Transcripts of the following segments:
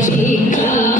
Shikha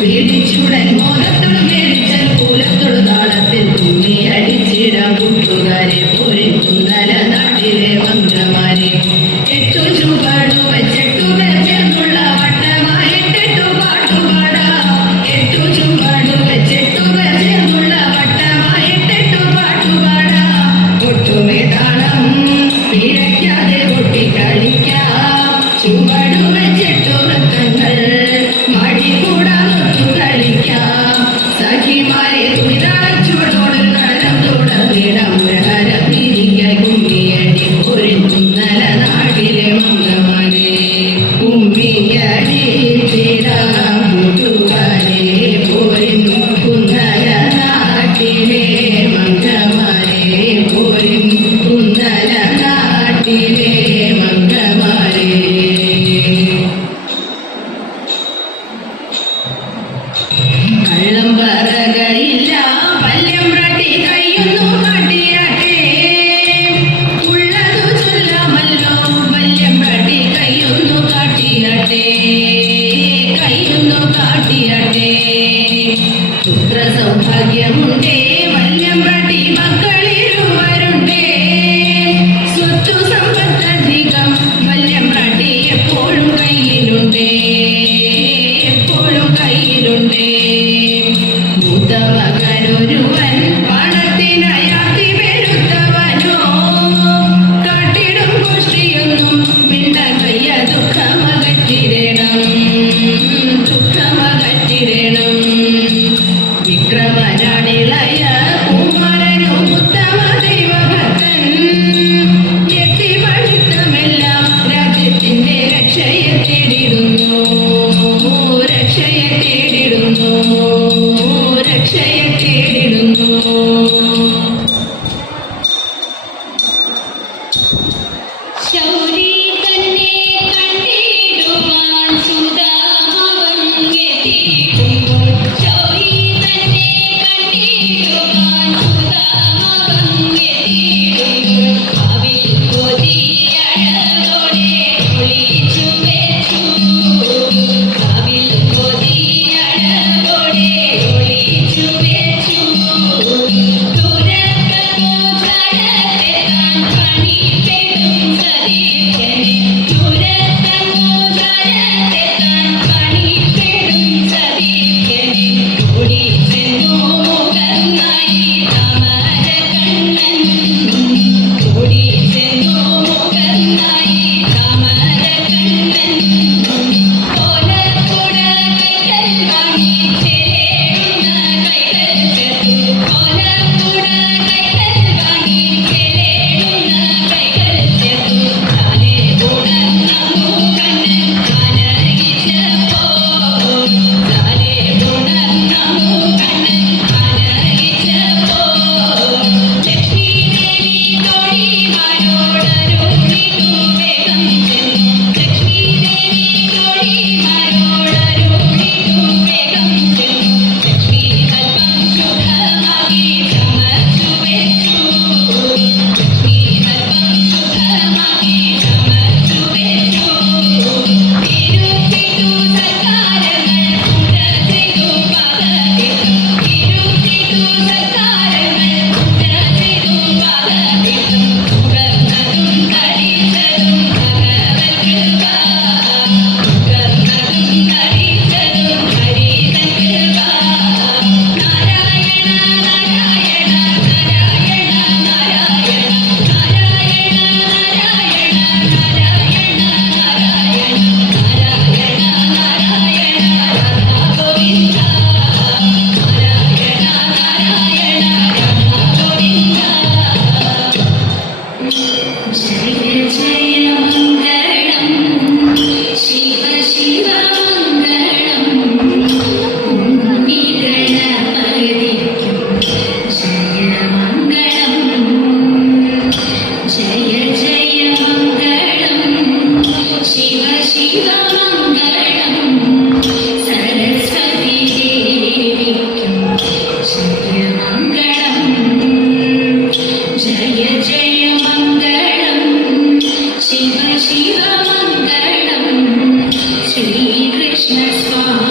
പിടിച്ചുടൻ മോദത്തോട് മേടിച്ചാൽ കൂലത്തോട് താളത്തിൽ കുമ്മി അടിച്ചിടാം കൂട്ടുകാരെ പോരിക്കുന്നല നാട്ടിലെ മംഗമാരെ എട്ടു ചുവടു വെച്ചെട്ടു പേർ ചേർന്നുള്ള വട്ടമായിട്ടെട്ടു പാട്ടുപാടാം എട്ടു ചുവടു വെച്ചെട്ടു പേർ ചേർന്നുള്ള വട്ടമായിട്ടെട്ടു പാട്ടുപാടാം ഒട്ടുമേ താളം പിഴയ്ക്കാതെ ഒട്ടിക്കളിക്കാം ചുവടു വെച്ചെട്ടു വൃത്തങ്ങൾ മടികൂടാതൊത്തു കളിക്കാം സഖിമാരെ തുണിതാളം ചുവടോട് കളം തുടർന്നിടാം മുരഹര തിരികെ കുമ്മിയടി പൊരിത്തുന്നല നാട്ടിലെ മംഗമാരെ കുമ്മിയടി ചിടാം കൂട്ടുകാരെ പോരിത്തുന്നല നാട്ടിലെ മംഗമാരെ പോരിത്തുന്നല നാട്ടിലെ മംഗമാരെ കള്ളം പറകയില്ല വല്യം പ്രതി കയ്യൊന്നു കാട്ടിയാട്ടെ ഉള്ളതു ചൊല്ലാമല്ലോ വല്യം പ്രതി കയ്യൊന്നു കാട്ടിയാട്ടെ കയ്യൊന്നു കാട്ടിയാട്ടെ പുത്ര സൗഭാഗ്യമുണ്ടേ വല്യം പ്രതി മക്കളിരുവരുണ്ടേ സ്വത്തു സമ്പത്തധികം വല്യം പ്രതി എപ്പോഴും കയ്യിലുണ്ടേ എപ്പോഴും കയ്യിലുണ്ടേ മൂത്ത മകനൊരുവൻ പണത്തിനയാത്തി വെരുത്തവനോ കാട്ടിടും കുഷ്ടിയൊന്നും മിണ്ടാൻ വയ്യ ദുഃഖമകറ്റിടണം ദുഃഖമകറ്റിടണം വിക്രമനാണിളയ കുമാരനു ഉത്തമ ദൈവഭക്തൻ എത്തി പഠിത്തമെല്ലാം രാജ്യത്തിന്റെ രക്ഷയെ തേടിടുന്നു രക്ഷയെ തേടിടുന്നു രക്ഷയെ തേടിടുന്നു ശൗരി തന്നെ കണ്ടിടുവാൻ സുധാമവൻ എത്തിയിടുമ്പോൾ ശൗരി തന്നെ കണ്ടിടുവാൻ സുധാമവൻ എത്തിയിടുമ്പോൾ അവിൽ കൊതിയഴകോടെ ഒളിച്ചു വെച്ചു അവിൽ കൊതിയഴകോടെ ഒളിച്ചു വെച്ചു തുരക്കോ ചരത്തെത്താൻ പണിപ്പെടും സതീശനെ തുരക്കോ ചരത്തെത്താൻ പണിപ്പെടും സതീശനെ ഓടിച്ചെന്നു മുഖന്നായി താമരകണ്ണൻ ഓടിച്ചെന്നു മുഖന്നായി താമരകണ്ണൻ ഓലക്കുട കൈകൾ വാങ്ങി ചേരുന്ന കൈകൾ ചേർത്തു ഓലക്കുട കൈകൾ വാങ്ങി ചേരുന്ന കൈകൾ ചേർത്തു താനെ ഉണർന്നു കണ്ണൻ ആനയിച്ചപ്പോ താനെ ഉണർന്നു കണ്ണൻ ആനയിച്ചപ്പോ ലക്ഷ്മീദേവി തോഴിമാരോടരുളിതു വേഗം ചെന്നു ലക്ഷ്മീദേവി തോഴിമാരോടരുളിതു വേഗം ചെന്നു ലക്ഷ്മി കൽപ്പം ശുഭമാക്കി ചമച്ചു വെച്ചു ലക്ഷ്മി കൽപ്പം ശുഭമാക്കി ചമച്ചു വെച്ചു ഇരുത്തിട്ടു സൽക്കാരങ്ങൾ പൂജ ചെയ്തു പാകതീർത്ഥം ഇരുത്തിട്ടു സൽക്കാരങ്ങൾ പൂജ ചെയ്തു പാകതീർത്ഥം ഉകർന്നതും ധരിച്ചതും ഭഗവത് കൃപ ഉകർന്നതും ധരിച്ചതും ഹരിതൻ കൃപ നാരായണ നാരായണ നാരായണ നാരായണ നാരായണ നാരായണ നാരായണ നാരായണ നാരായണ നാരായണ രാധാ ഗോവിന്ദ നാരായണ നാരായണ രാധാ ഗോവിന്ദ ജയ ജയ മംഗളം ശിവ ശിവ മംഗളം ഉണ്ണിഗണപതിക്കും ജയ മംഗളം ജയ ജയ മംഗളം ശിവ ശിവ മംഗളം സരസ്വതി ദേവിക്കും ജയ മംഗളം ജയ ജയ മംഗളം ശിവ ശിവ മംഗളം ശ്രീകൃഷ്ണ സ്വാമി